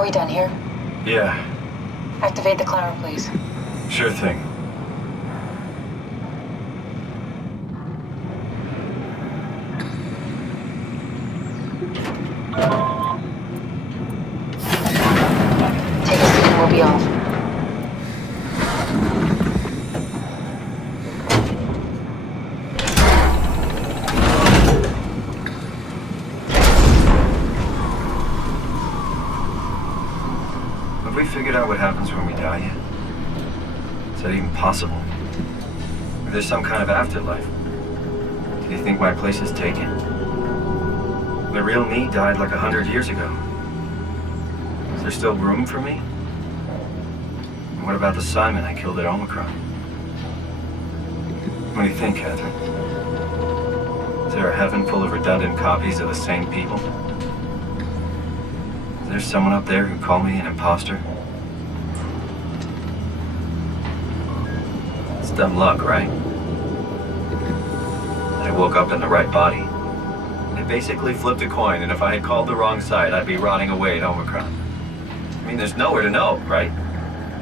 Are we done here? Yeah. Activate the climber, please. Sure thing. Take a seat and we'll be off. Have we figured out what happens when we die yet? Is that even possible? If there's some kind of afterlife, do you think my place is taken? The real me died like 100 years ago. Is there still room for me? And what about the Simon I killed at Omicron? What do you think, Catherine? Is there a heaven full of redundant copies of the same people? Is there someone up there who called me an imposter? It's dumb luck, right? I woke up in the right body. I basically flipped a coin, and if I had called the wrong side, I'd be rotting away at Omicron. I mean, there's nowhere to know, right?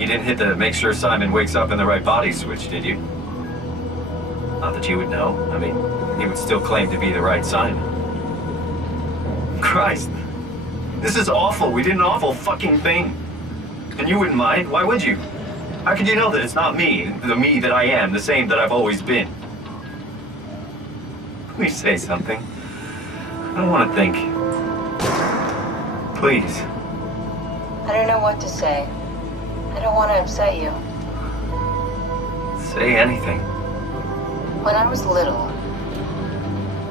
You didn't hit the make sure Simon wakes up in the right body switch, did you? Not that you would know. I mean, he would still claim to be the right Simon. Christ. This is awful. We did an awful fucking thing. And you wouldn't mind? Why would you? How could you know that it's not me, the me that I am, the same that I've always been? Please say something. I don't want to think. Please. I don't know what to say. I don't want to upset you. Say anything. When I was little,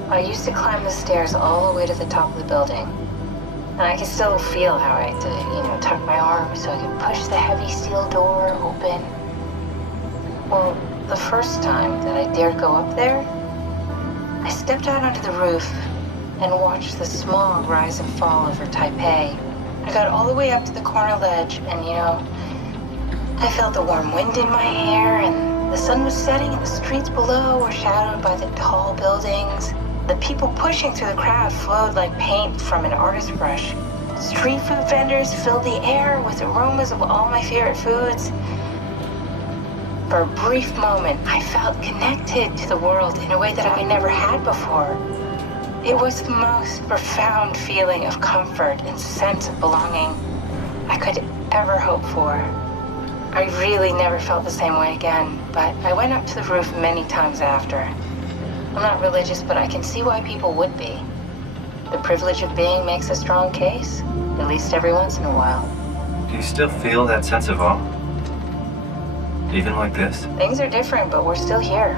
I used to climb the stairs all the way to the top of the building. And I could still feel how I had to, tuck my arm so I could push the heavy steel door open. Well, the first time that I dared go up there, I stepped out onto the roof and watched the smog rise and fall over Taipei. I got all the way up to the corner ledge and, I felt the warm wind in my hair and the sun was setting and the streets below were shadowed by the tall buildings. The people pushing through the crowd flowed like paint from an artist's brush. Street food vendors filled the air with aromas of all my favorite foods. For a brief moment, I felt connected to the world in a way that I never had before. It was the most profound feeling of comfort and sense of belonging I could ever hope for. I really never felt the same way again, but I went up to the roof many times after. I'm not religious, but I can see why people would be. The privilege of being makes a strong case, at least every once in a while. Do you still feel that sense of awe? Even like this? Things are different, but we're still here.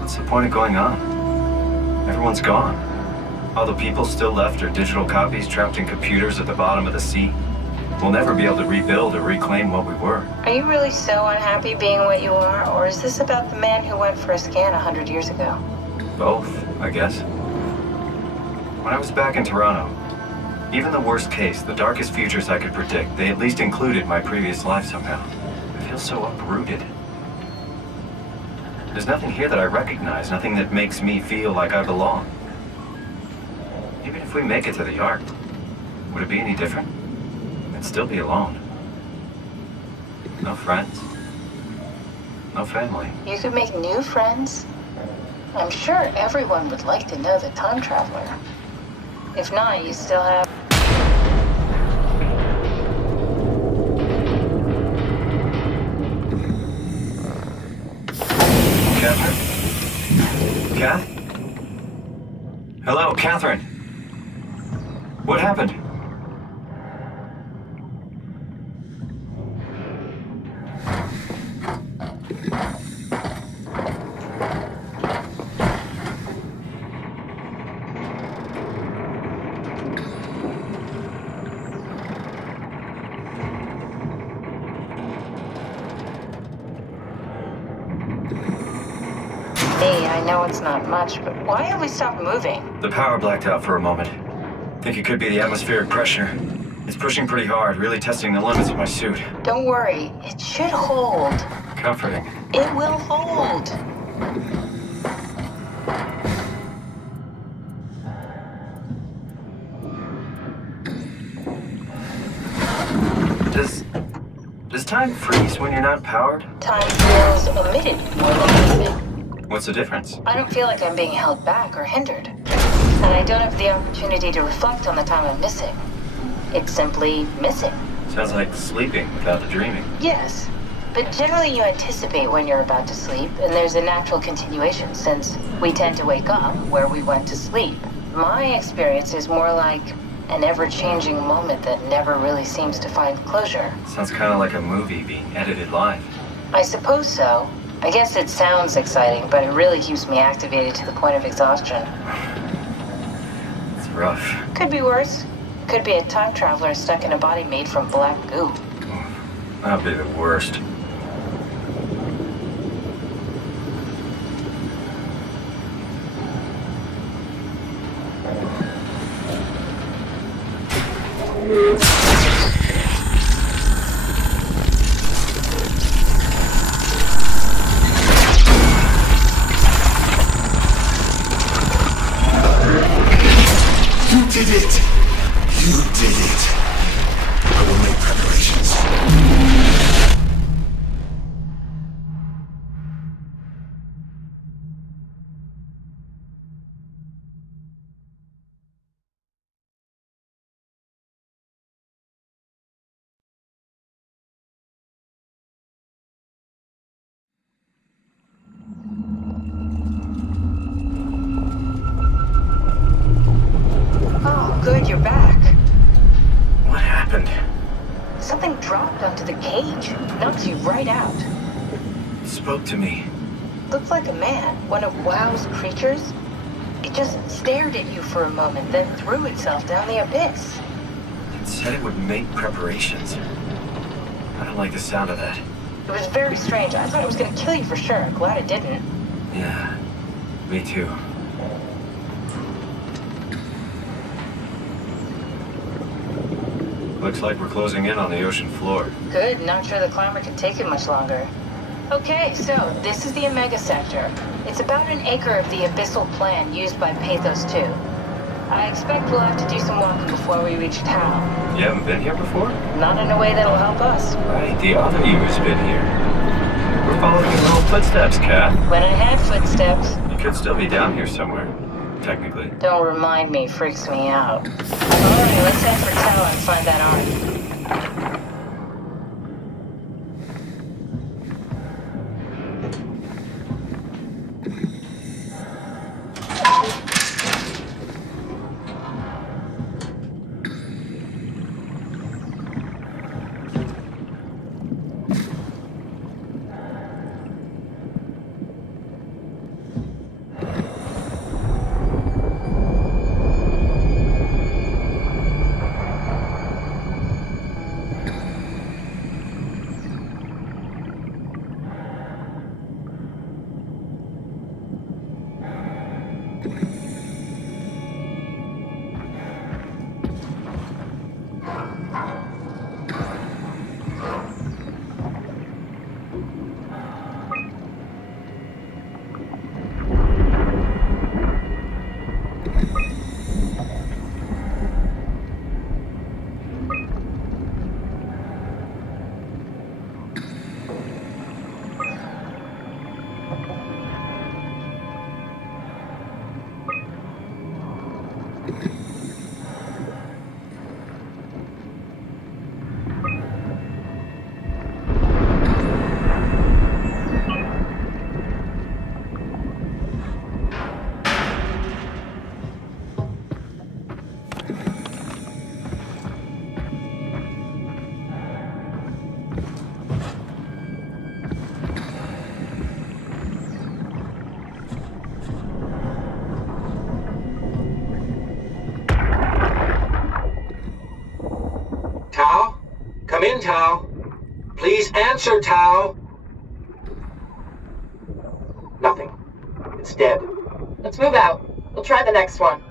What's the point of going on? Everyone's gone. All the people still left are digital copies trapped in computers at the bottom of the sea. We'll never be able to rebuild or reclaim what we were. Are you really so unhappy being what you are, or is this about the man who went for a scan 100 years ago? Both, I guess. When I was back in Toronto, even the worst case, the darkest futures I could predict, they at least included my previous life somehow. I feel so uprooted. There's nothing here that I recognize, nothing that makes me feel like I belong. Even if we make it to the Ark, would it be any different? I'd still be alone. No friends. No family. You could make new friends. I'm sure everyone would like to know the time traveler. If not, you still have... Catherine? Kath? Hello, Catherine. What happened? I know it's not much, but why have we stopped moving? The power blacked out for a moment. Think it could be the atmospheric pressure. It's pushing pretty hard, really testing the limits of my suit. Don't worry, it should hold. Comforting. It will hold. time freeze when you're not powered? Time feels omitted more than anything. What's the difference? I don't feel like I'm being held back or hindered. And I don't have the opportunity to reflect on the time I'm missing. It's simply missing. Sounds like sleeping without the dreaming. Yes, but generally you anticipate when you're about to sleep, and there's a natural continuation since we tend to wake up where we went to sleep. My experience is more like an ever-changing moment that never really seems to find closure. Sounds kind of like a movie being edited live. I suppose so. I guess it sounds exciting, but it really keeps me activated to the point of exhaustion. It's rough. Could be worse. Could be a time traveler stuck in a body made from black goo. That'd be the worst. You did it! You did it! I will make preparations. Oh, good, you're back. What happened? Something dropped onto the cage. Knocks you right out. It spoke to me. Looked like a man, one of WoW's creatures. It just stared at you for a moment, then threw itself down the abyss. It said it would make preparations. I don't like the sound of that. It was very strange. I thought it was gonna kill you for sure. Glad it didn't. Yeah, me too. Looks like we're closing in on the ocean floor. Good, not sure the climber can take it much longer. Okay, so this is the Omega Sector. It's about an acre of the abyssal plan used by Pathos 2. I expect we'll have to do some walking before we reach town. You haven't been here before? Not in a way that'll help us. Right, the other you has been here. We're following your little footsteps, Kat. When I had footsteps. You could still be down here somewhere, technically. Don't remind me, freaks me out. Alright, let's head for town and find that arm. Tao? Come in, Tao. Please answer, Tao. Nothing. It's dead. Let's move out. We'll try the next one.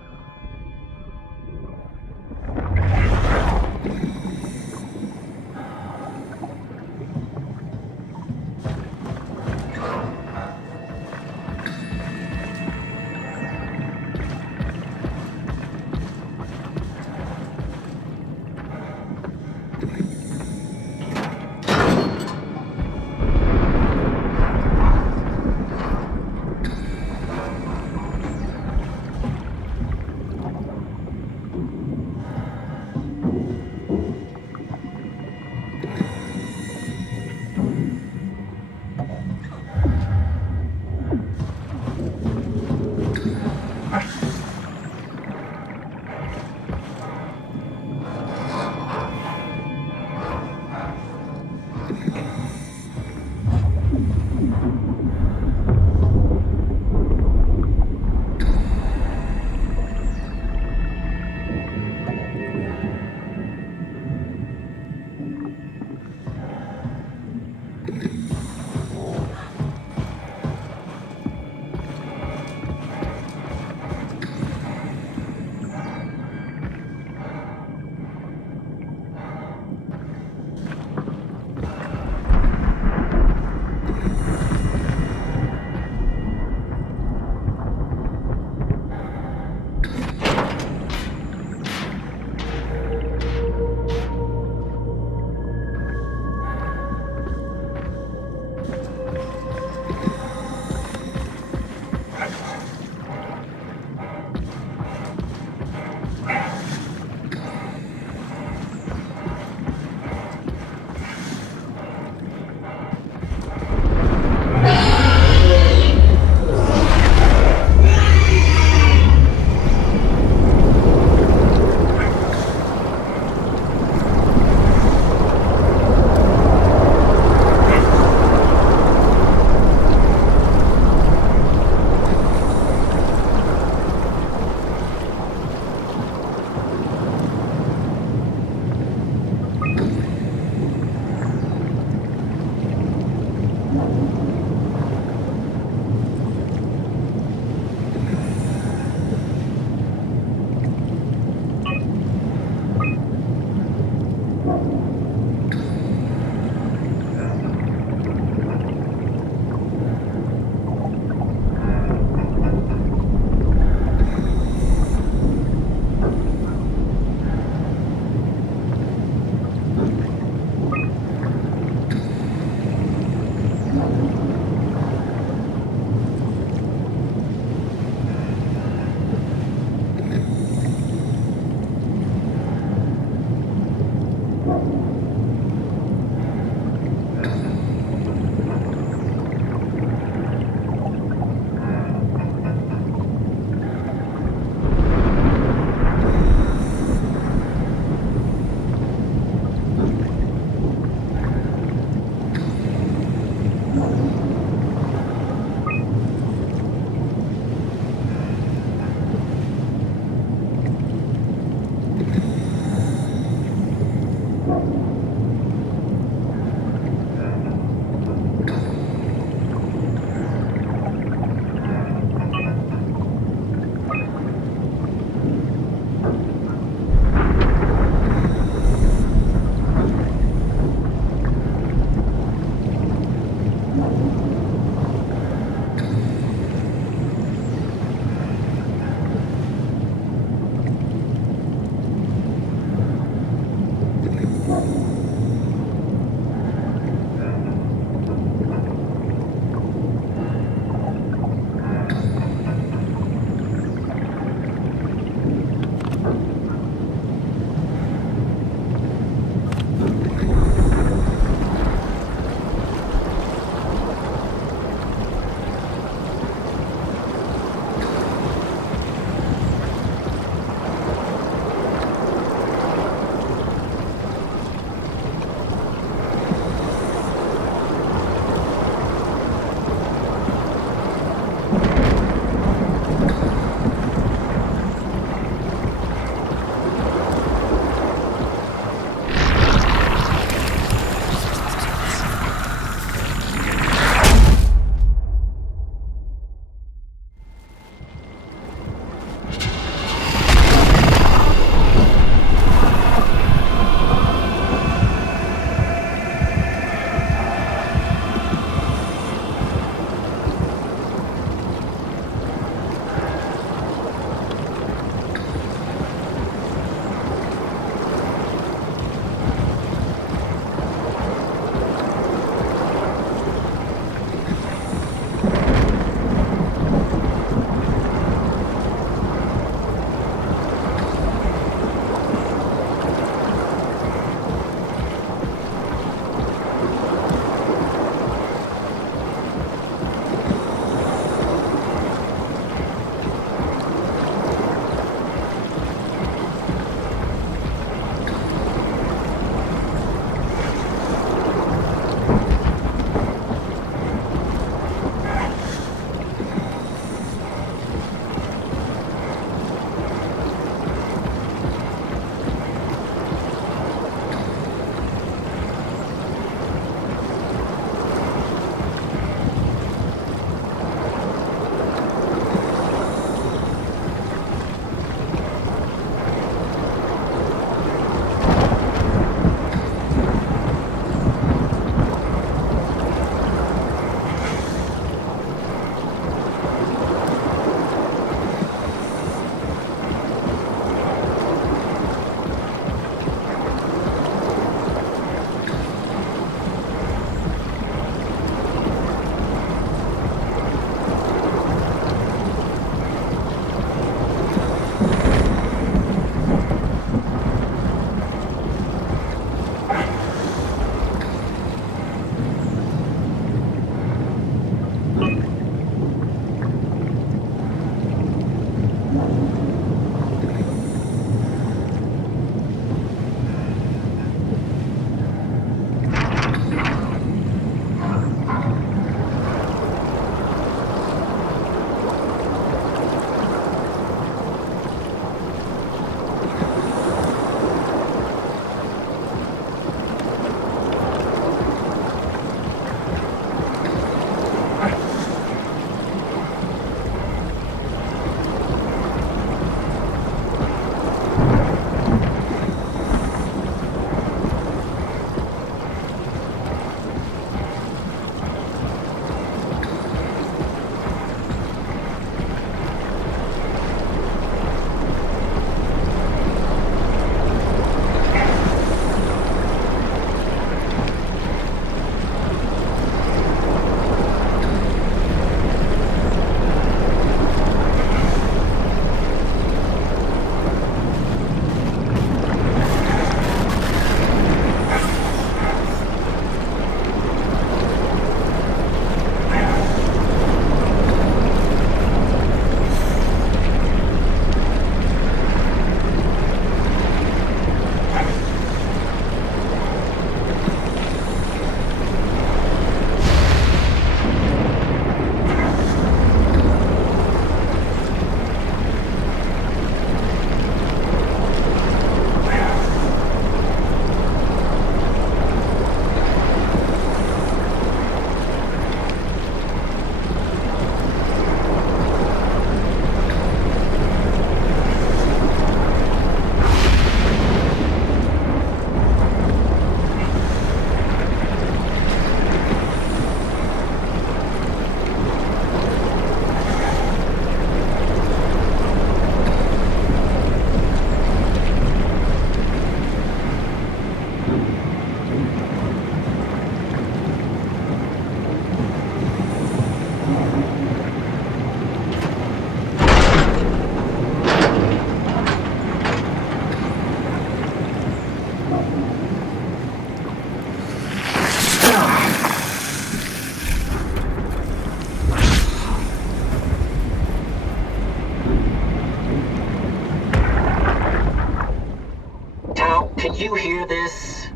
you hear this?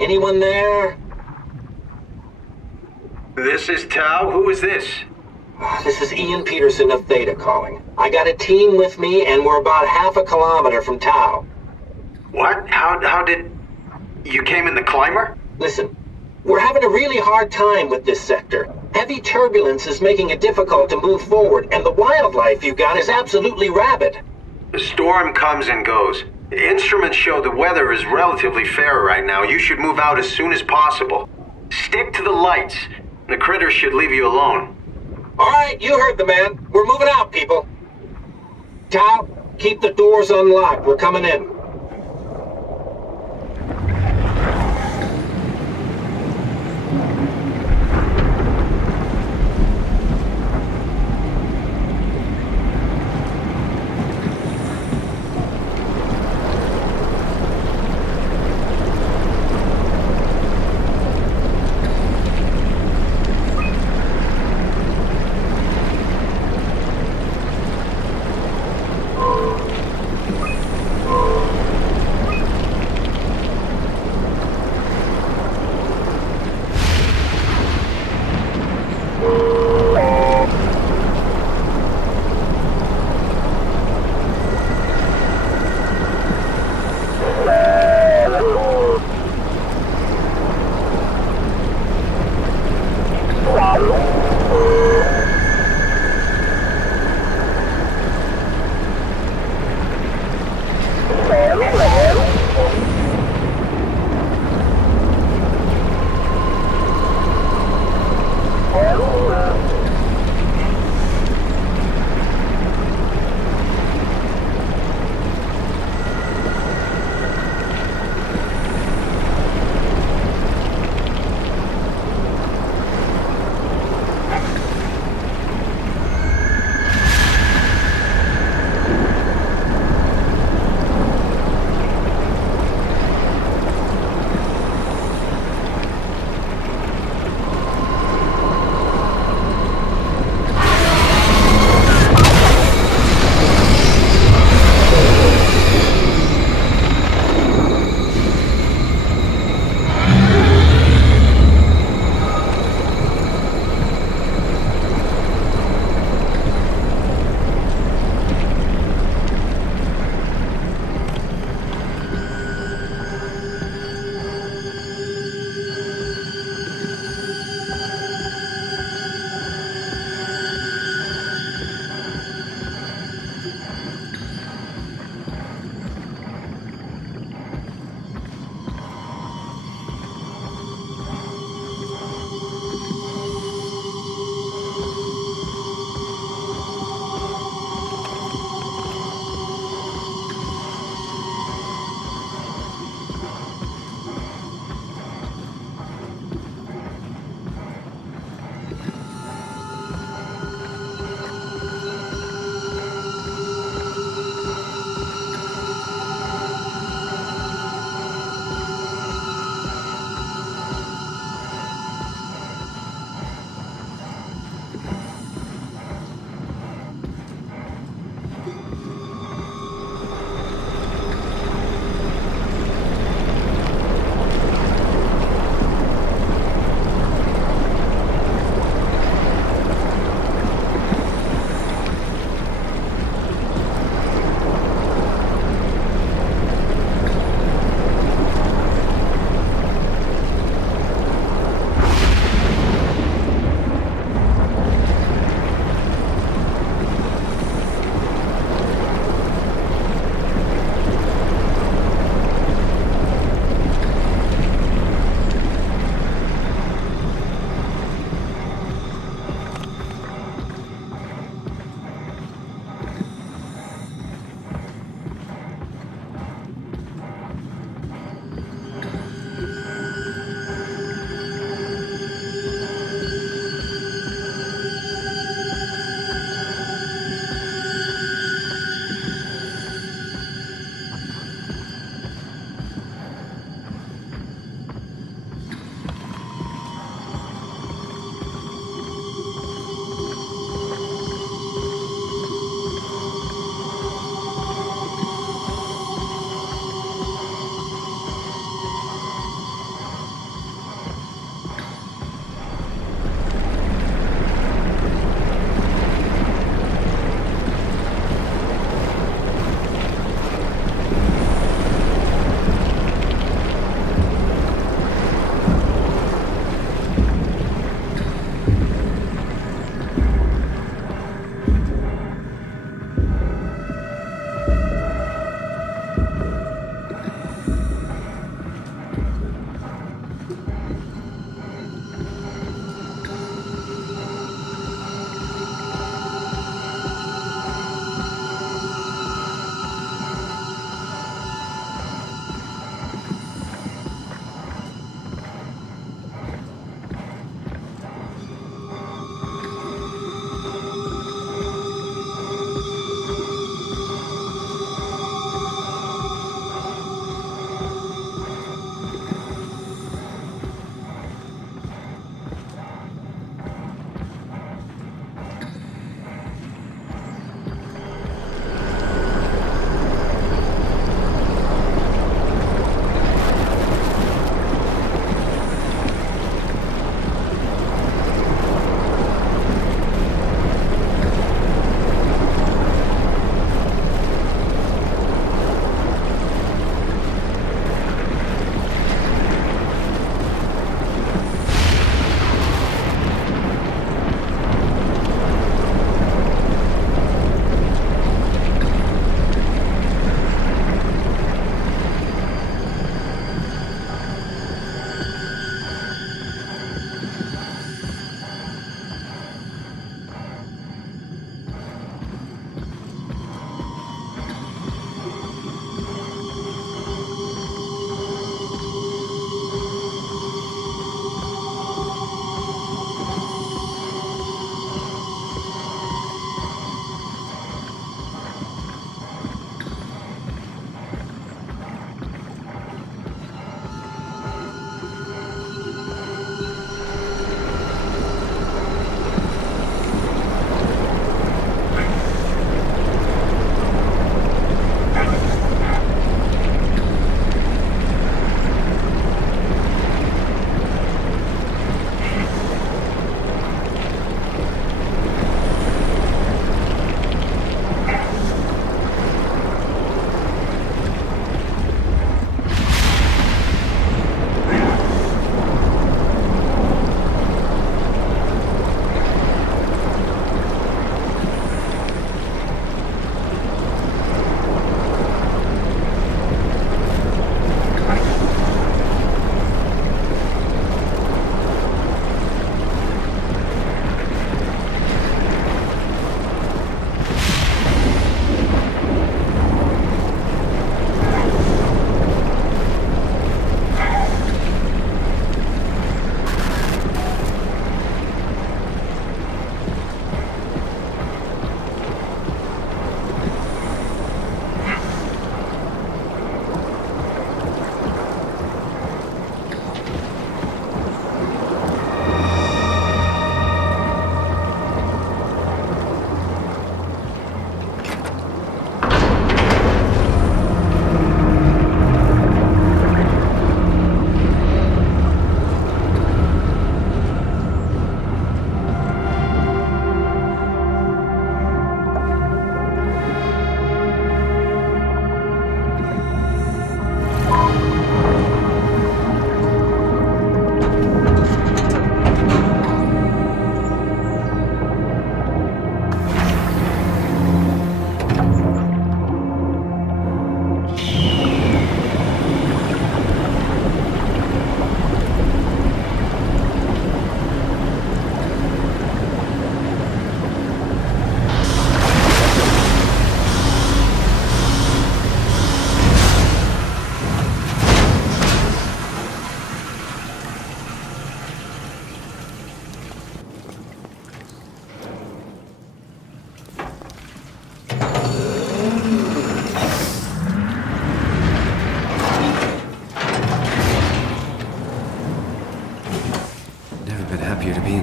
Anyone there? This is Tau. Who is this? This is Ian Peterson of Theta calling. I got a team with me, and we're about half a kilometer from Tau. What? How did... You came in the climber? Listen, we're having a really hard time with this sector. Heavy turbulence is making it difficult to move forward, and the wildlife you got is absolutely rabid. The storm comes and goes. Instruments show the weather is relatively fair right now. You should move out as soon as possible. Stick to the lights. The critters should leave you alone. All right, you heard the man. We're moving out, people. Tau, keep the doors unlocked. We're coming in.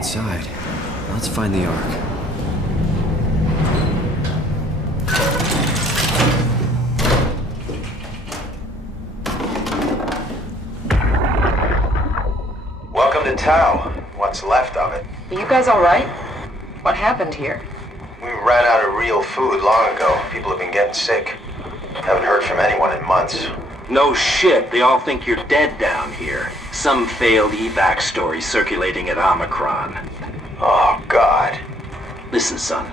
inside. Let's find the Ark. Welcome to Tau. What's left of it. Are you guys alright? What happened here? We ran out of real food long ago. People have been getting sick. Haven't heard from anyone in months. No shit, they all think you're dead down here. Some failed evac story circulating at Omicron. Oh, God. Listen, son.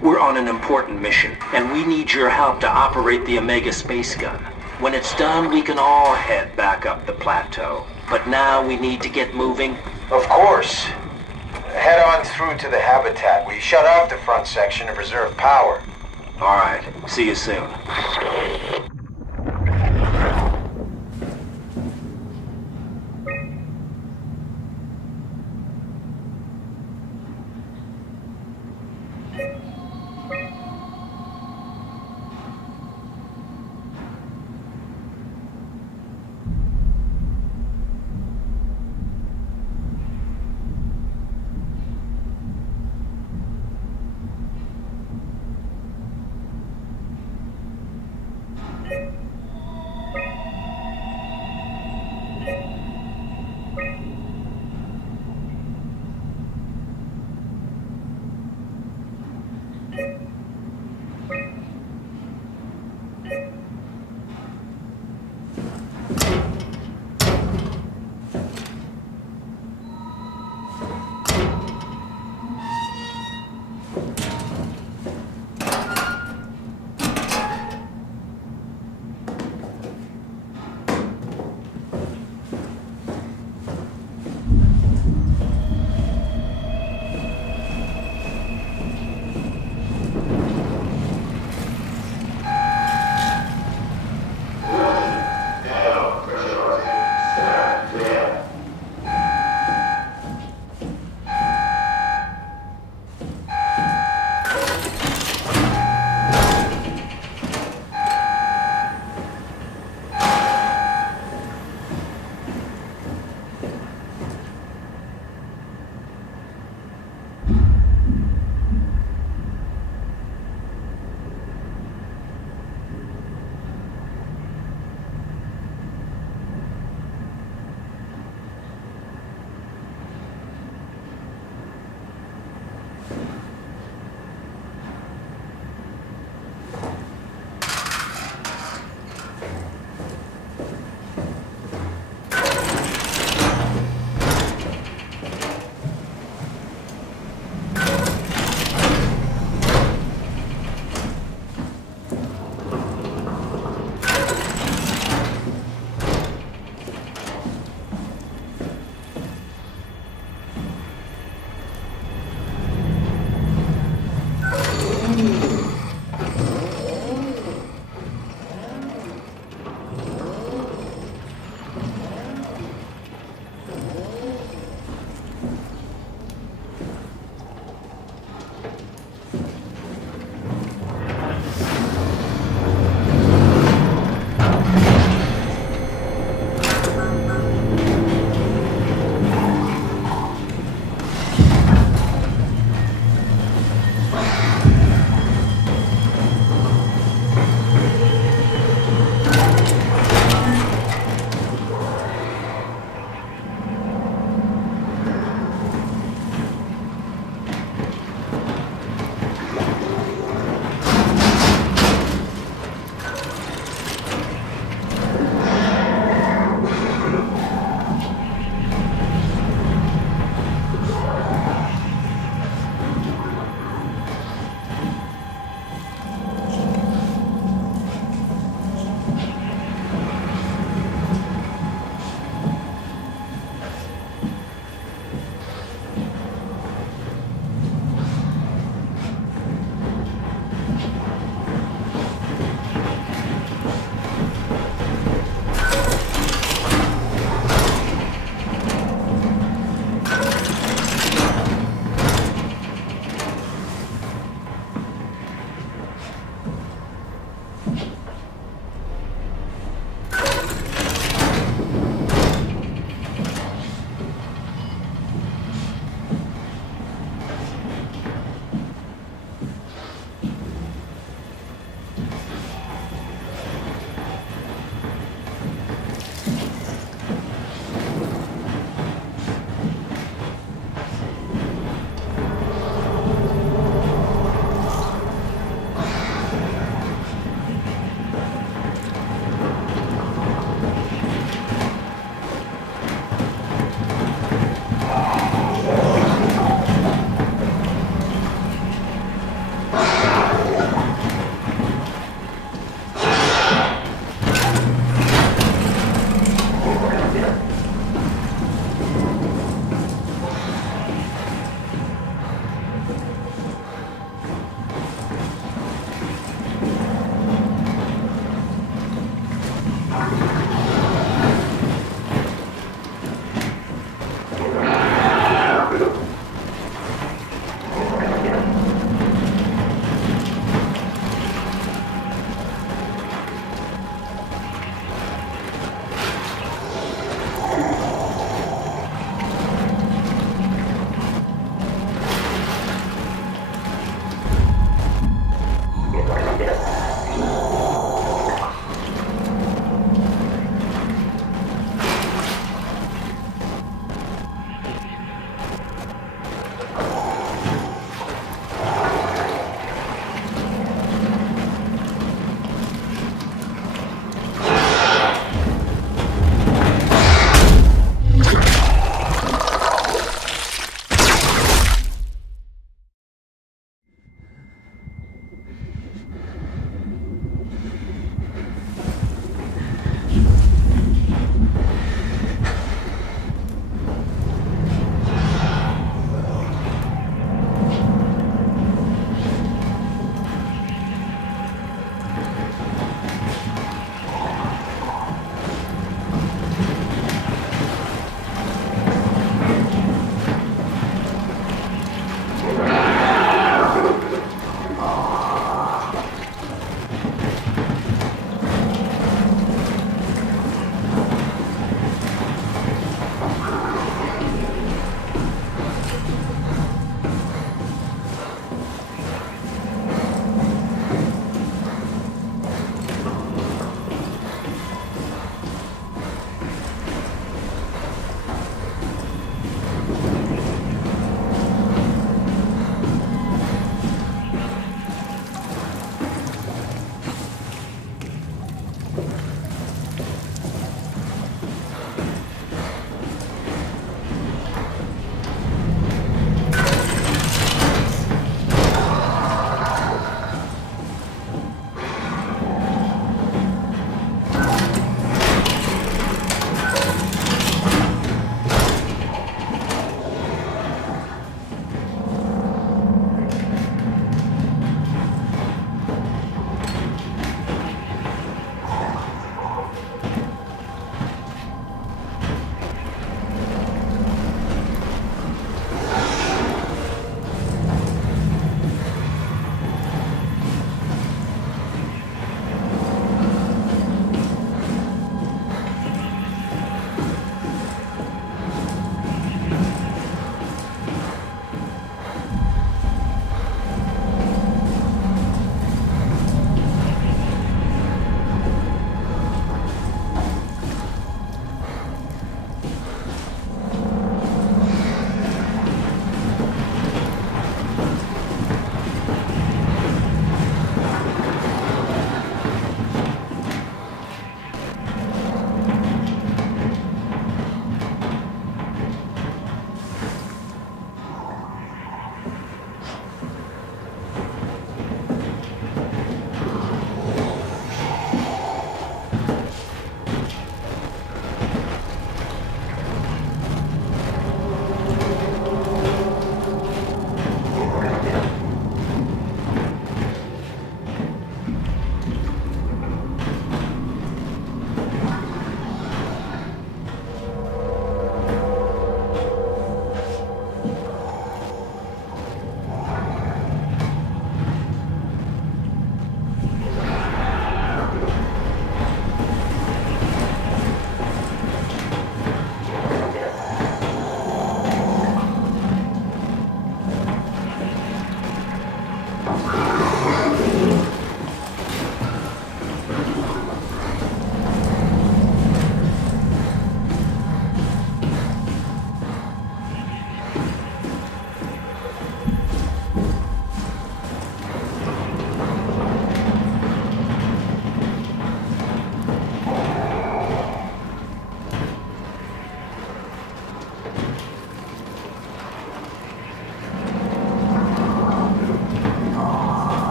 We're on an important mission, and we need your help to operate the Omega space gun. When it's done, we can all head back up the plateau. But now we need to get moving. Of course. Head on through to the habitat. We shut off the front section to preserve power. All right, see you soon.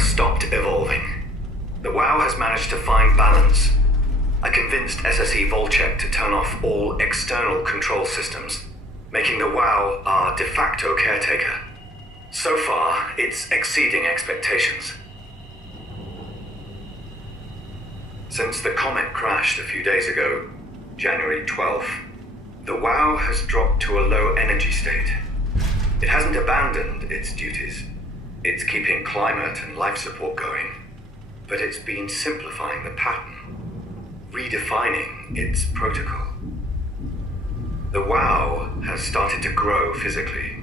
has stopped evolving. The WoW has managed to find balance. I convinced SSE Volchek to turn off all external control systems, making the WoW our de facto caretaker. So far, it's exceeding expectations. Since the comet crashed a few days ago, January 12th, the WoW has dropped to a low energy state. It hasn't abandoned its duties. It's keeping climate and life support going, but it's been simplifying the pattern, redefining its protocol. The WoW has started to grow physically.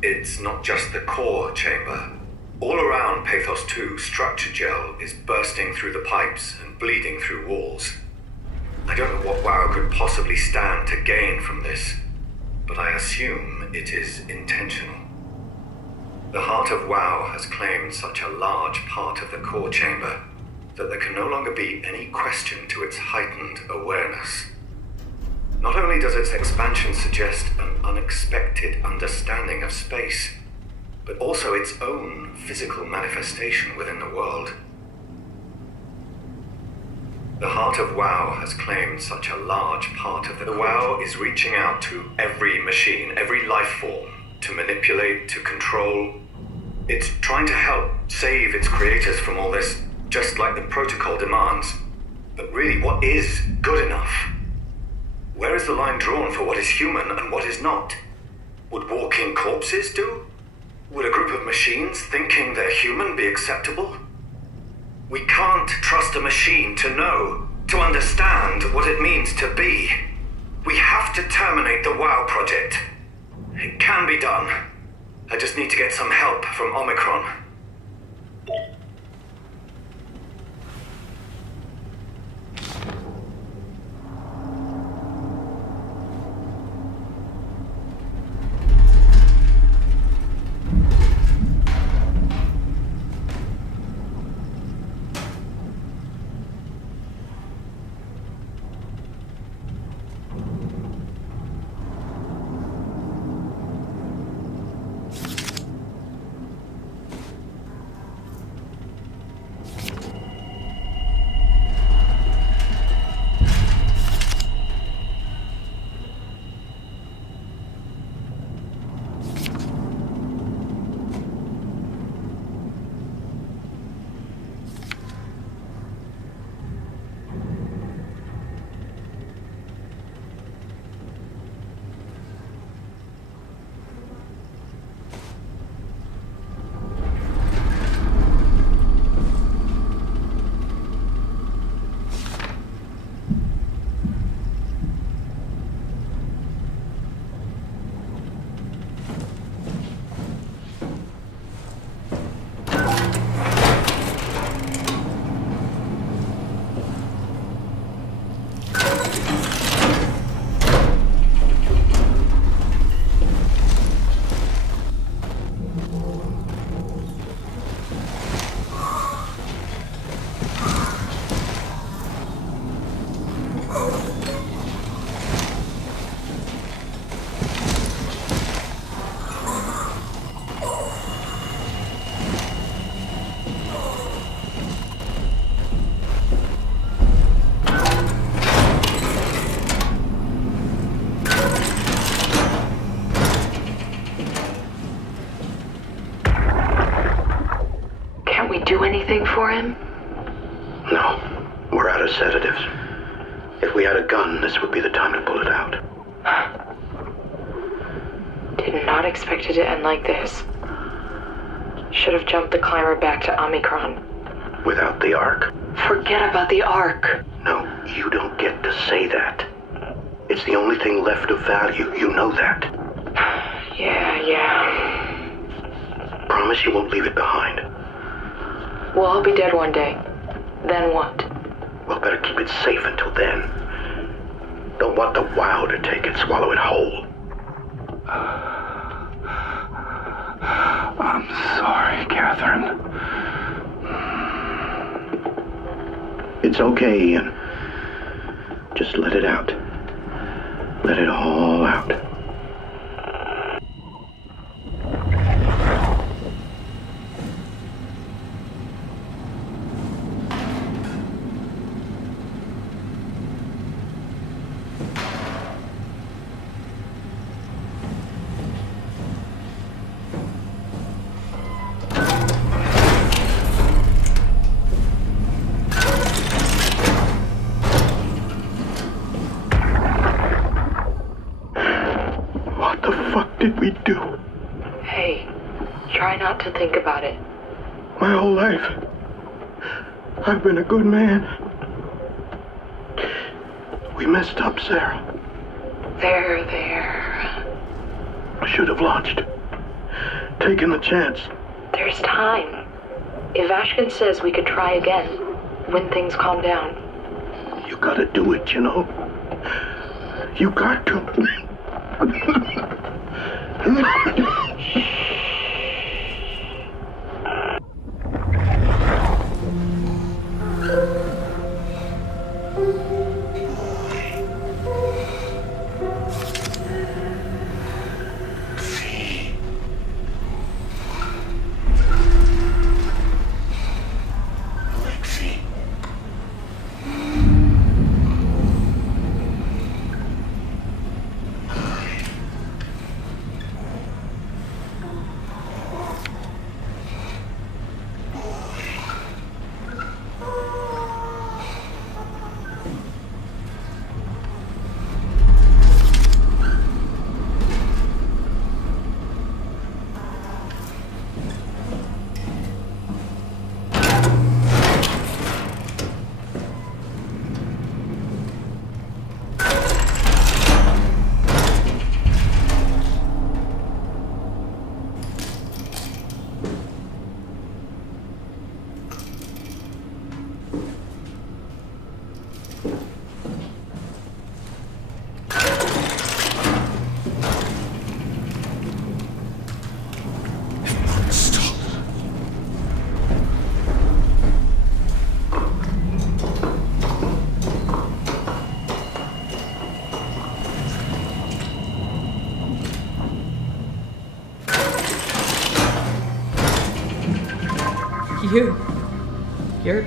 It's not just the core chamber. All around Pathos 2, structure gel is bursting through the pipes and bleeding through walls. I don't know what WoW could possibly stand to gain from this, but I assume it is intentional. The heart of WoW has claimed such a large part of the core chamber that there can no longer be any question to its heightened awareness. Not only does its expansion suggest an unexpected understanding of space, but also its own physical manifestation within the world. The heart of WoW has claimed such a large part of the WoW is reaching out to every machine, every life form, to manipulate, to control. It's trying to help save its creators from all this, just like the protocol demands. But really, what is good enough? Where is the line drawn for what is human and what is not? Would walking corpses do? Would a group of machines thinking they're human be acceptable? We can't trust a machine to know, to understand what it means to be. We have to terminate the WoW project. It can be done. I just need to get some help from Omicron. Anything for him? No. We're out of sedatives. If we had a gun, this would be the time to pull it out. Did not expect it to end like this. Should have jumped the climber back to Omicron. Without the Ark? Forget about the Ark. No, you don't get to say that. It's the only thing left of value. You know that. Yeah. Promise you won't leave it behind. Well, I'll be dead one day. Then what? Well, better keep it safe until then. Don't want the WoW to take it, swallow it whole. I'm sorry, Catherine. It's okay, Ian. Just let it out. Let it all out. Hey, try not to think about it. My whole life, I've been a good man. We messed up, Sarah. There. I should have launched. Taken the chance. There's time. If Ashkin says we could try again, when things calm down. You gotta do it, you know. You got to. You're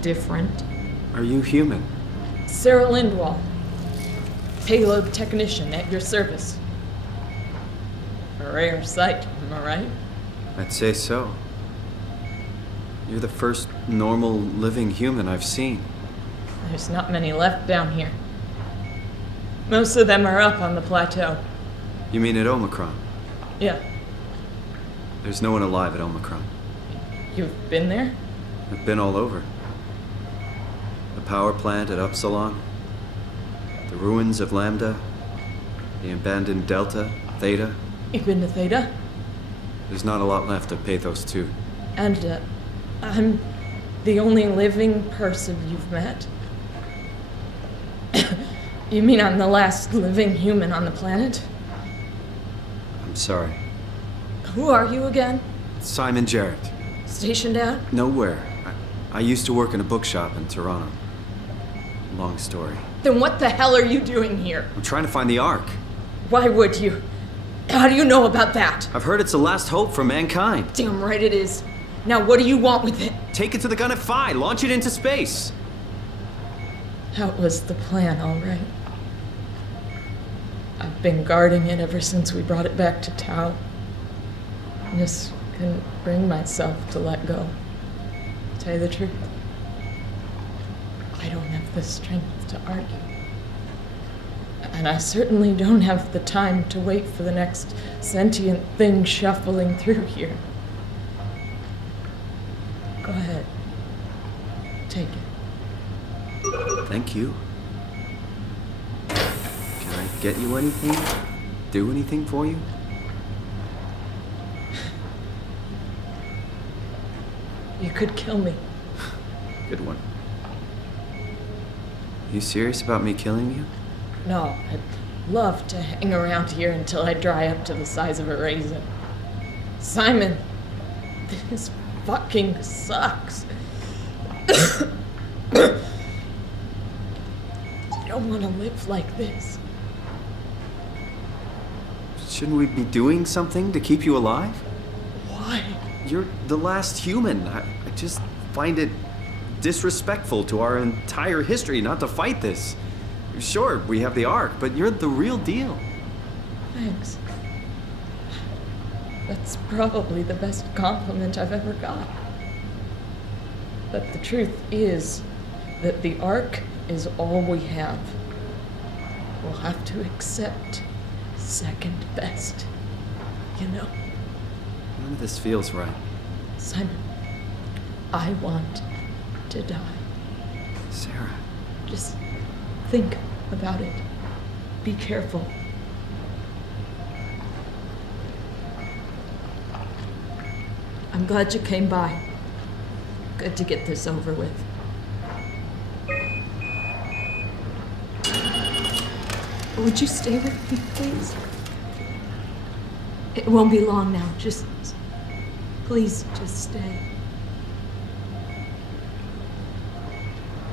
different. Are you human? Sarah Lindwall, payload technician at your service. A rare sight, am I right? I'd say so. You're the first normal living human I've seen. There's not many left down here. Most of them are up on the plateau. You mean at Omicron? Yeah. There's no one alive at Omicron. You've been there? I've been all over. The power plant at Upsilon, the ruins of Lambda, the abandoned Delta, Theta. You've been to Theta? There's not a lot left of Pathos 2. And, I'm the only living person you've met? You mean I'm the last living human on the planet? I'm sorry. Who are you again? Simon Jarrett. Stationed out? Nowhere. I used to work in a bookshop in Toronto. Long story. Then what the hell are you doing here? I'm trying to find the Ark. Why would you? How do you know about that? I've heard it's the last hope for mankind. Damn right it is. Now what do you want with it? Take it to the Gun at Phi. Launch it into space. That was the plan, all right. I've been guarding it ever since we brought it back to Tau. I just couldn't bring myself to let go. To tell you the truth, I don't have the strength to argue. And I certainly don't have the time to wait for the next sentient thing shuffling through here. Go ahead. Take it. Thank you. Can I get you anything? Do anything for you? You could kill me. Good one. You serious about me killing you? No, I'd love to hang around here until I dry up to the size of a raisin. Simon, this fucking sucks. I don't want to live like this. Shouldn't we be doing something to keep you alive? Why? You're the last human. I just find it disrespectful to our entire history not to fight this. Sure, we have the Ark, but you're the real deal. Thanks. That's probably the best compliment I've ever got. But the truth is that the Ark is all we have. We'll have to accept second best, you know? None of this feels right. Simon, I want to die. Sarah. Just think about it. Be careful. I'm glad you came by. Good to get this over with. Would you stay with me, please? It won't be long now. Please, just stay.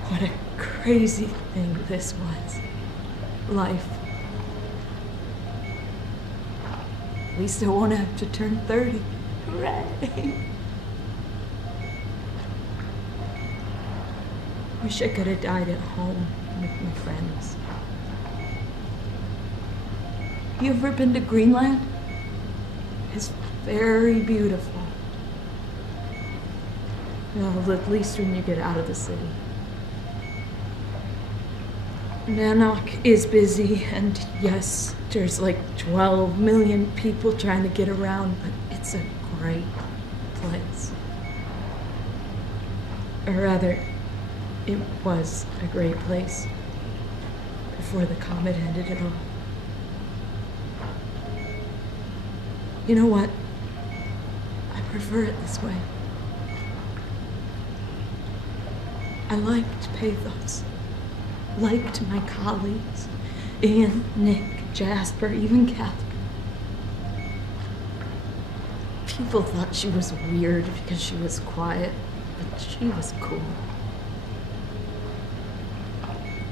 What a crazy thing this was. Life. At least I won't have to turn 30. Hooray! Wish I could have died at home with my friends. You ever been to Greenland? It's very beautiful. Well, at least when you get out of the city. Ennek is busy, and yes, there's like 12 million people trying to get around, but it's a great place. Or rather, it was a great place before the comet ended it all. You know what? I prefer it this way. I liked pathos. Liked my colleagues. Ian, Nick, Jasper, even Catherine. People thought she was weird because she was quiet, but she was cool.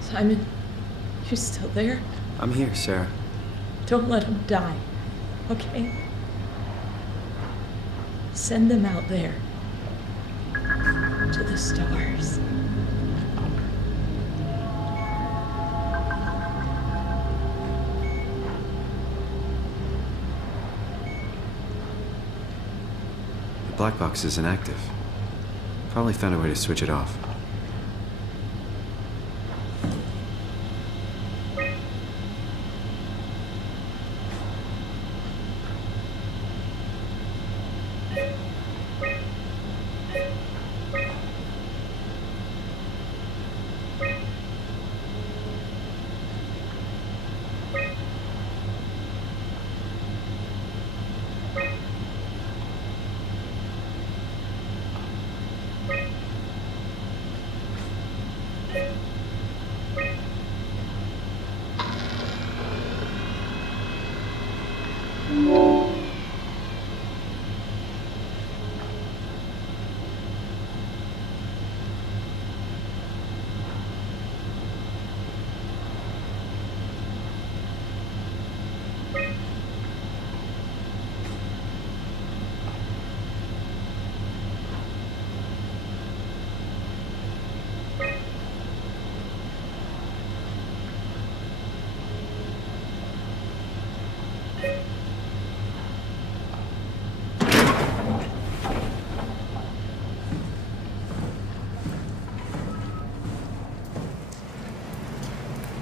Simon, you still there? I'm here, Sarah. Don't let him die, okay? Send them out there. To the stars. The black box is inactive. Probably found a way to switch it off.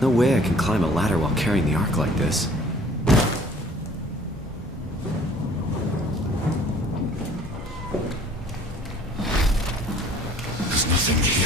No way I can climb a ladder while carrying the ark like this. There's nothing here.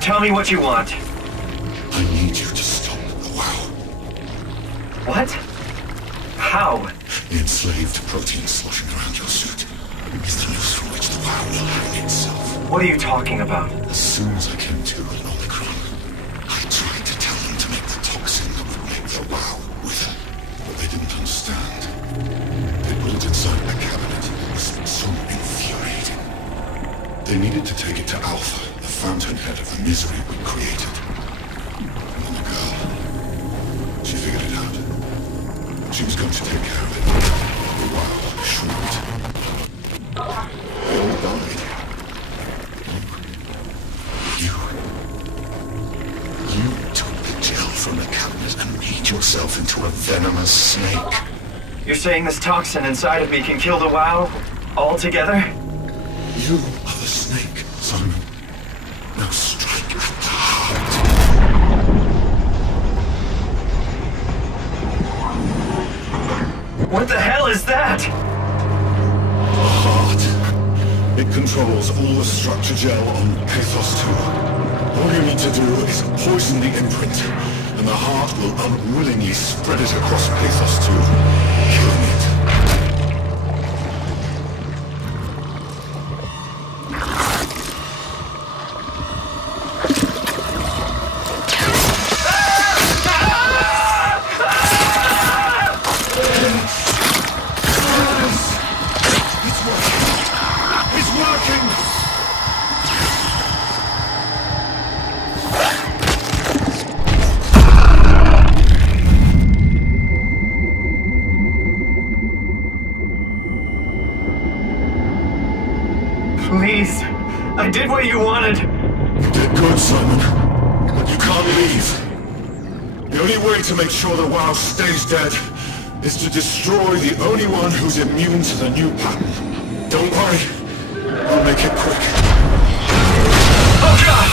Tell me what you want. I need you to stop the WoW. What? How? The enslaved protein sloshing around your suit is the noose from which the WoW will hang itself. What are you talking about? As soon as I came to at Omicron, I tried to tell them to make the toxin that would make the WoW wither, but they didn't understand. They put it inside the cabinet. It was so infuriating. They needed to take it to Alpha, fountainhead of the misery we created. And then the girl, she figured it out. She was going to take care of it. Wow, shrieked. They all died. You took the gel from the cabinet and made yourself into a venomous snake. You're saying this toxin inside of me can kill the WoW altogether? You are the snake, Simon. Now strike at the heart. What the hell is that? The heart. It controls all the structure gel on Pathos 2. All you need to do is poison the imprint, and the heart will unwillingly spread it across Pathos 2, killing it. Please, I did what you wanted. You did good, Simon. But you can't leave. The only way to make sure the WoW stays dead is to destroy the only one who's immune to the new pattern. Don't worry. I'll make it quick. Oh, God!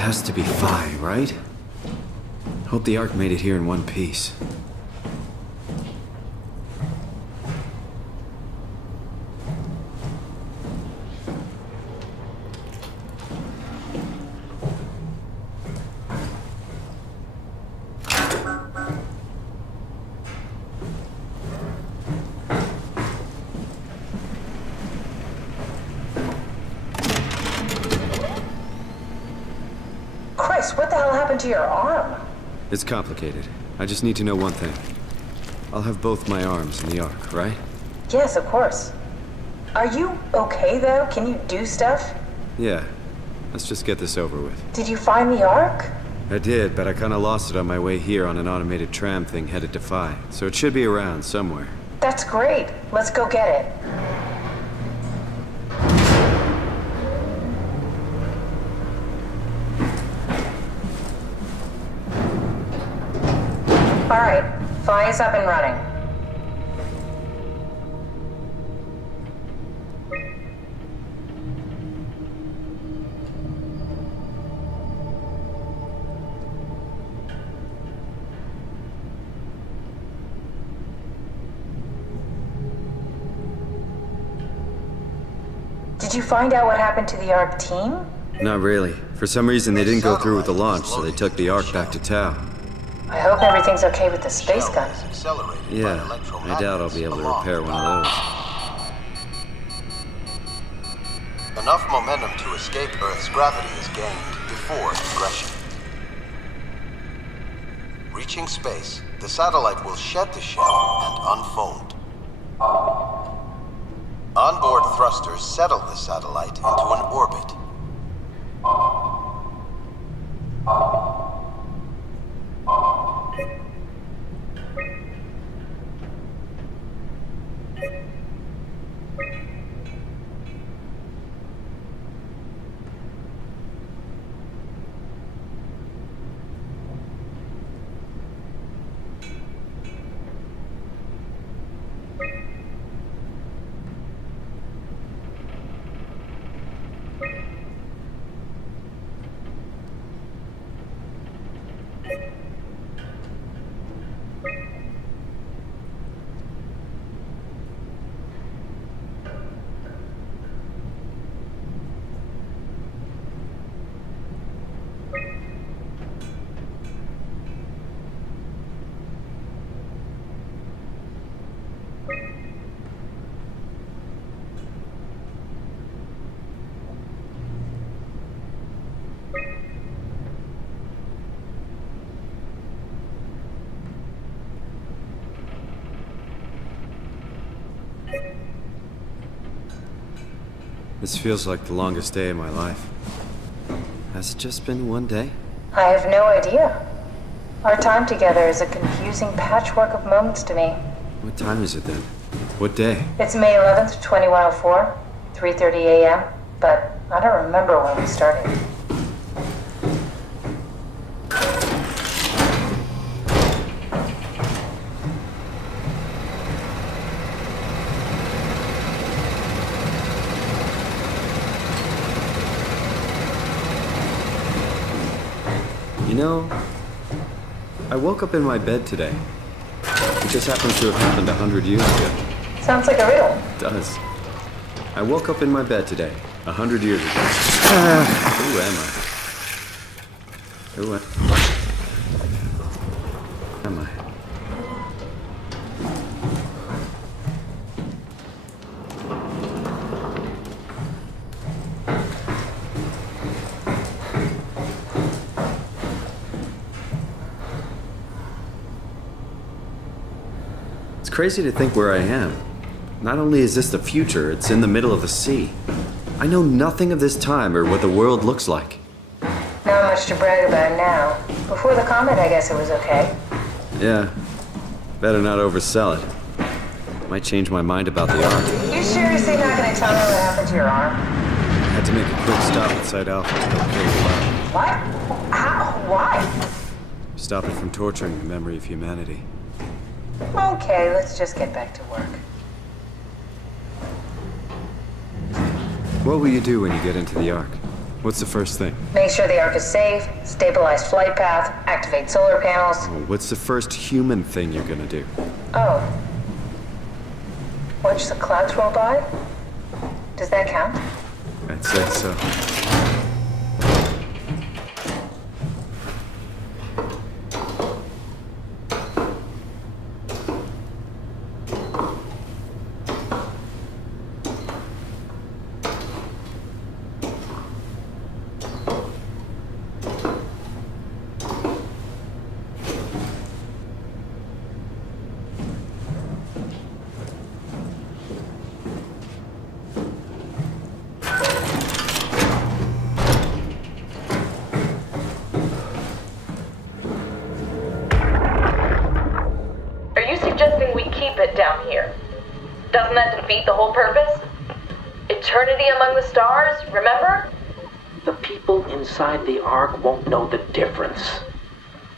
has to be Phi, right? Hope the Ark made it here in one piece. What the hell happened to your arm? It's complicated. I just need to know one thing. I'll have both my arms in the Ark, right? Yes, of course. Are you okay, though? Can you do stuff? Yeah. Let's just get this over with. Did you find the Ark? I did, but I kinda lost it on my way here on an automated tram thing headed to Phi. So it should be around somewhere. That's great. Let's go get it. All right, Phi is up and running. Did you find out what happened to the Ark team? Not really. For some reason, they didn't go through with the launch, so they took the Ark back to Tau. I hope everything's okay with the space gun. Yeah, I doubt I'll be able to repair one of those. Enough momentum to escape Earth's gravity is gained before regression. Reaching space, the satellite will shed the shell and unfold. Onboard thrusters settle the satellite into an orbit. This feels like the longest day of my life. Has it just been one day? I have no idea. Our time together is a confusing patchwork of moments to me. What time is it then? What day? It's May 11th, 2104, 3:30 a.m., but I don't remember when we started. You know, I woke up in my bed today. It just happens to have happened 100 years ago. Sounds like a riddle. It does. I woke up in my bed today, 100 years ago. Who am I? Who am I? It's crazy to think where I am. Not only is this the future, it's in the middle of the sea. I know nothing of this time or what the world looks like. Not much to brag about now. Before the comet, I guess it was okay. Yeah. Better not oversell it. Might change my mind about the Ark. You seriously not gonna tell me what happened to your arm? I had to make a quick stop at Site Alpha to help kill the lab. What? How? Why? Stop it from torturing the memory of humanity. Okay, let's just get back to work. What will you do when you get into the Ark? What's the first thing? Make sure the Ark is safe, stabilize flight path, activate solar panels. Oh, what's the first human thing you're gonna do? Oh. Watch the clouds roll by? Does that count? I'd say so. Suggesting we keep it down here. Doesn't that defeat the whole purpose? Eternity among the stars, remember? The people inside the Ark won't know the difference.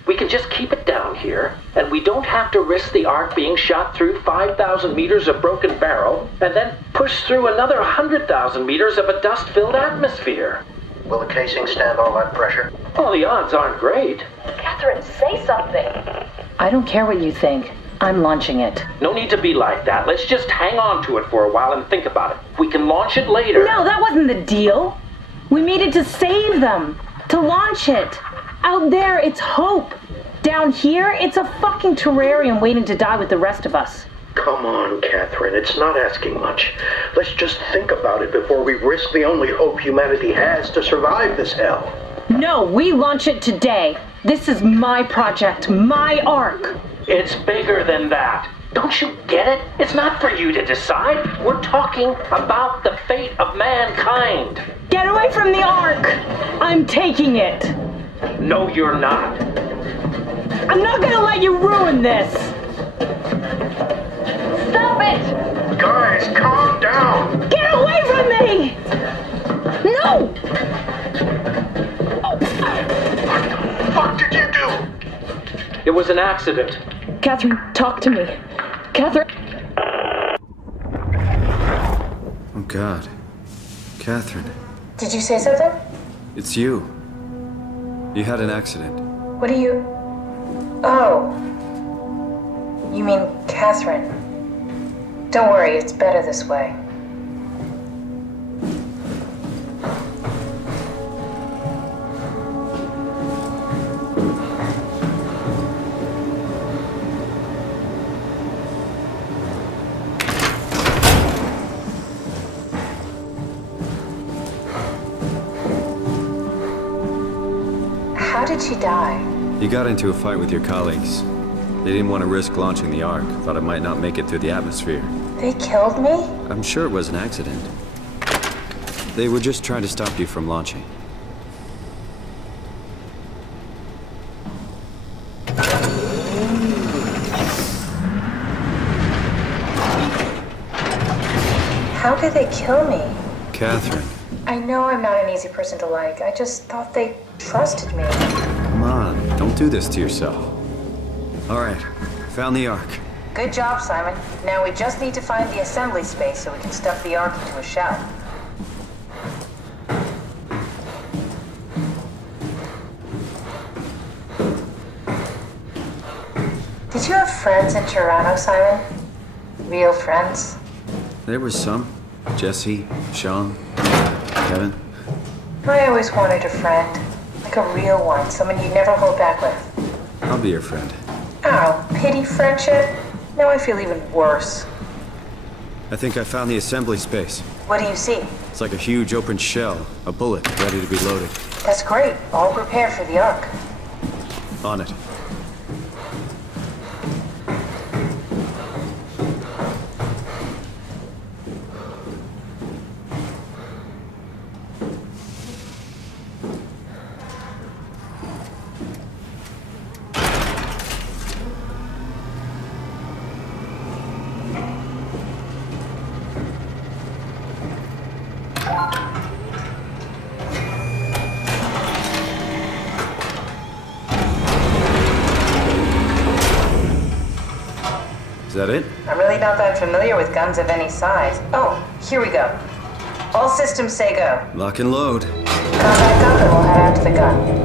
We can just keep it down here, and we don't have to risk the Ark being shot through 5,000 meters of broken barrel, and then push through another 100,000 meters of a dust-filled atmosphere. Will the casing stand all that pressure? Well, the odds aren't great. Catherine, say something. I don't care what you think. I'm launching it. No need to be like that. Let's just hang on to it for a while and think about it. We can launch it later. No, that wasn't the deal. We needed to save them. To launch it. Out there, it's hope. Down here, it's a fucking terrarium waiting to die with the rest of us. Come on, Catherine. It's not asking much. Let's just think about it before we risk the only hope humanity has to survive this hell. No, we launch it today. This is my project, my Ark. It's bigger than that. Don't you get it? It's not for you to decide. We're talking about the fate of mankind. Get away from the Ark! I'm taking it. No, you're not. I'm not gonna let you ruin this. Stop it! Guys, calm down! Get away from me! No! What the fuck did you do? It was an accident. Catherine, talk to me. Catherine. Oh, God. Catherine. Did you say something? It's you. You had an accident. What do you... Oh. You mean Catherine. Don't worry, it's better this way. How did she die? You got into a fight with your colleagues. They didn't want to risk launching the Ark. Thought it might not make it through the atmosphere. They killed me? I'm sure it was an accident. They were just trying to stop you from launching. How did they kill me? Catherine. I know I'm not an easy person to like. I just thought they trusted me. Come on, don't do this to yourself. All right, found the Ark. Good job, Simon. Now we just need to find the assembly space so we can stuff the Ark into a shell. Did you have friends in Toronto, Simon? Real friends? There was some. Jesse, Sean, Kevin. I always wanted a friend. Like a real one, someone you'd never hold back with. I'll be your friend. Oh, pity friendship? Now I feel even worse. I think I found the assembly space. What do you see? It's like a huge open shell, a bullet ready to be loaded. That's great. All prepared for the Ark. On it. Is that it? I'm really not that familiar with guns of any size. Oh, here we go. All systems say go. Lock and load. Come back up and we'll head out to the gun.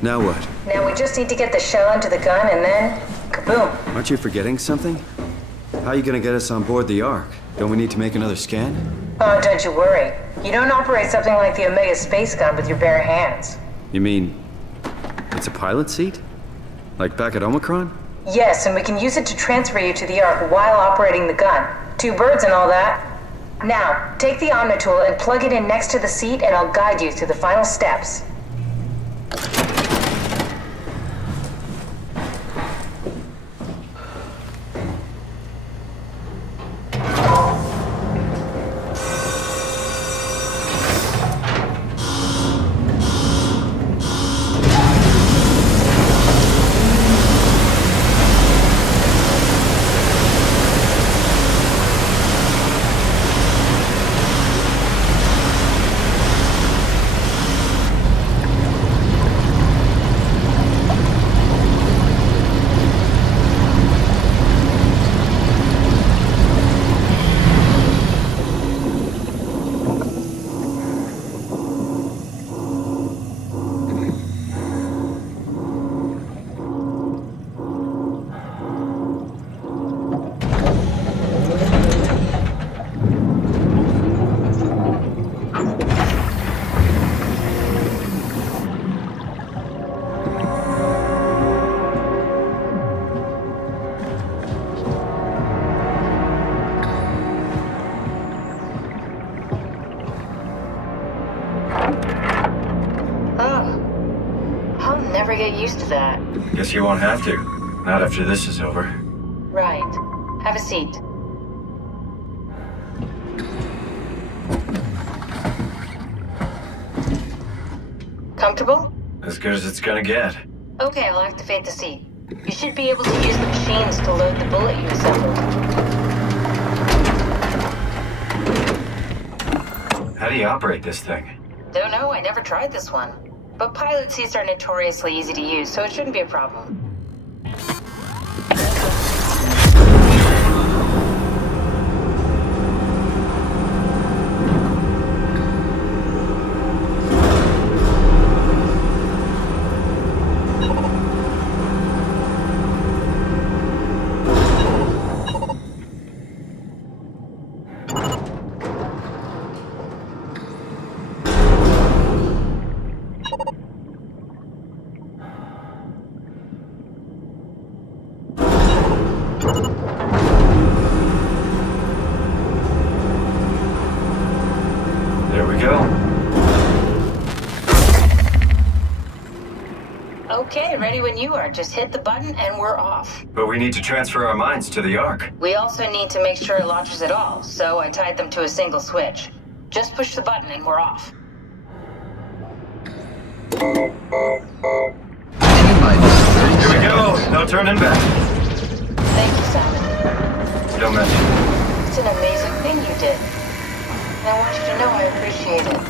Now what? Now we just need to get the shell into the gun and then, kaboom. Aren't you forgetting something? How are you gonna get us on board the Ark? Don't we need to make another scan? Oh, don't you worry. You don't operate something like the Omega space gun with your bare hands. You mean, it's a pilot seat? Like back at Omicron? Yes, and we can use it to transfer you to the Ark while operating the gun. 2 birds and all that. Now, take the Omnitool and plug it in next to the seat and I'll guide you through the final steps. Get used to that. Guess you won't have to. Not after this is over. Right. Have a seat. Comfortable? As good as it's gonna get. Okay, I'll activate the seat. You should be able to use the machines to load the bullet you assembled. How do you operate this thing? Don't know, I never tried this one. But pilot seats are notoriously easy to use, so it shouldn't be a problem. Okay, ready when you are. Just hit the button and we're off. But we need to transfer our minds to the Ark. We also need to make sure it launches at all, so I tied them to a single switch. Just push the button and we're off. Here we go! No turning back. Thank you, Simon. Don't mention it. It's an amazing thing you did. And I want you to know I appreciate it.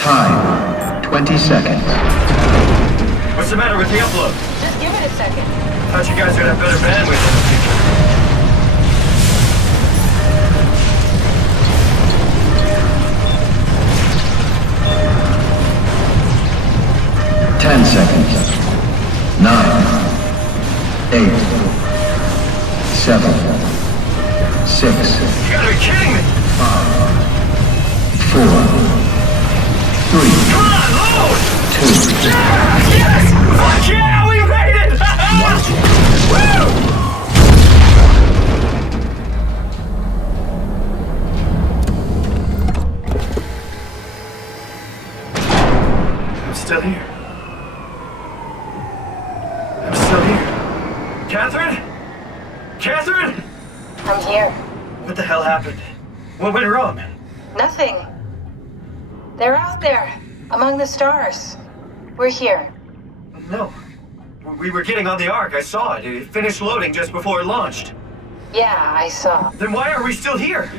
Time, 20 seconds. What's the matter with the upload? Just give it a second. Thought you guys would have better bandwidth in the future. 10 seconds. 9, 8, 7, 6. You gotta be kidding me! 5, 4. 3, Come on, load! 2, Yes! Fuck yeah, we made it! Catherine? I'm here. What the hell happened? What went wrong? Nothing. They're out there, among the stars. We're here. No. We were getting on the Ark. I saw it. It finished loading just before it launched. Yeah, I saw. Then why are we still here?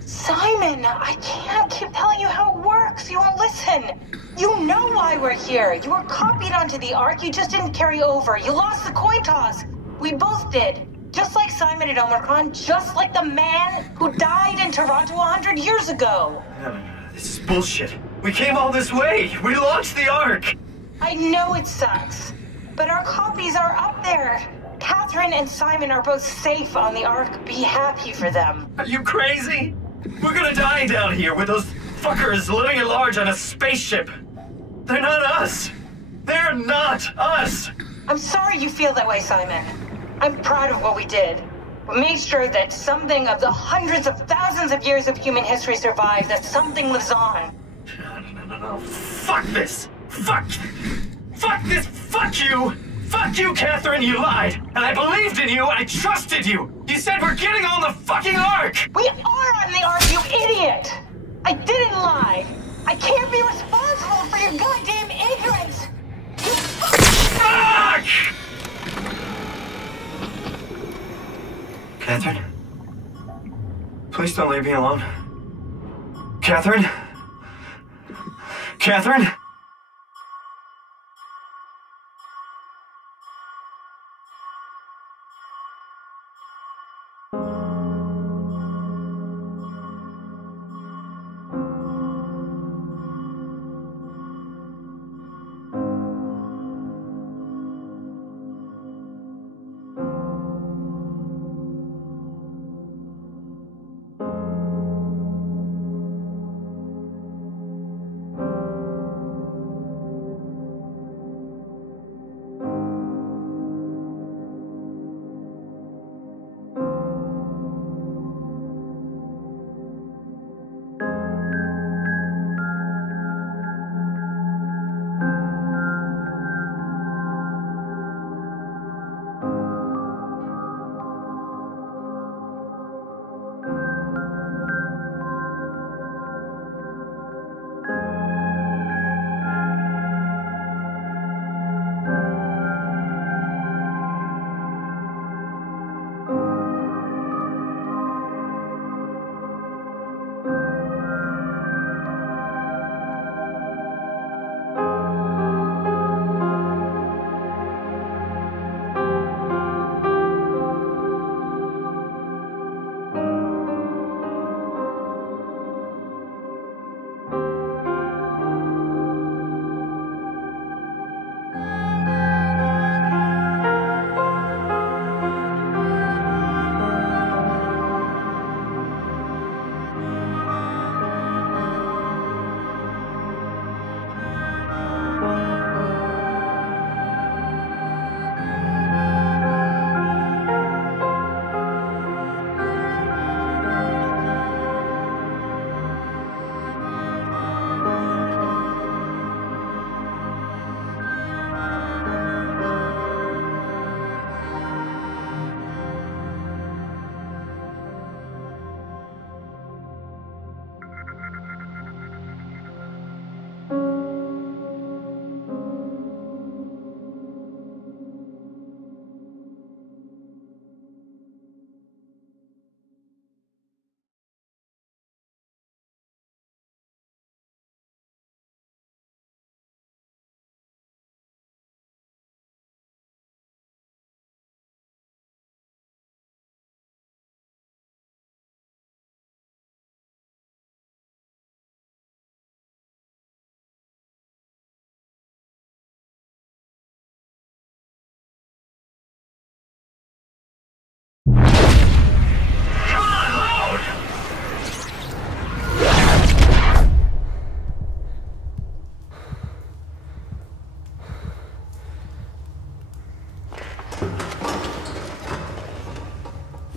Simon, I can't keep telling you how it works. You won't listen. You know why we're here. You were copied onto the Ark. You just didn't carry over. You lost the coin toss. We both did. Just like Simon at Omicron, just like the man who died in Toronto 100 years ago. No. This is bullshit. We came all this way. We launched the Ark. I know it sucks, but our copies are up there. Catherine and Simon are both safe on the Ark. Be happy for them. Are you crazy? We're gonna die down here with those fuckers living at large on a spaceship. They're not us. They're not us. I'm sorry you feel that way, Simon. I'm proud of what we did. We made sure that something of the hundreds of thousands of years of human history survives, that something lives on. No. Fuck this. Fuck this. Fuck you. Fuck you, Catherine. You lied. And I believed in you. I trusted you. You said we're getting on the fucking Ark. We are on the Ark, you idiot. I didn't lie. I can't be responsible for your goddamn ignorance. Fuck! Catherine? Please don't leave me alone. Catherine? Catherine?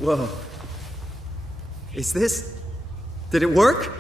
Whoa. Is this... Did it work?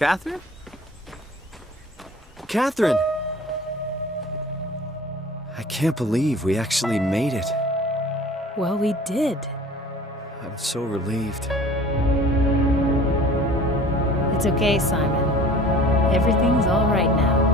Catherine? Catherine! I can't believe we actually made it. Well, we did. I'm so relieved. It's okay, Simon. Everything's all right now.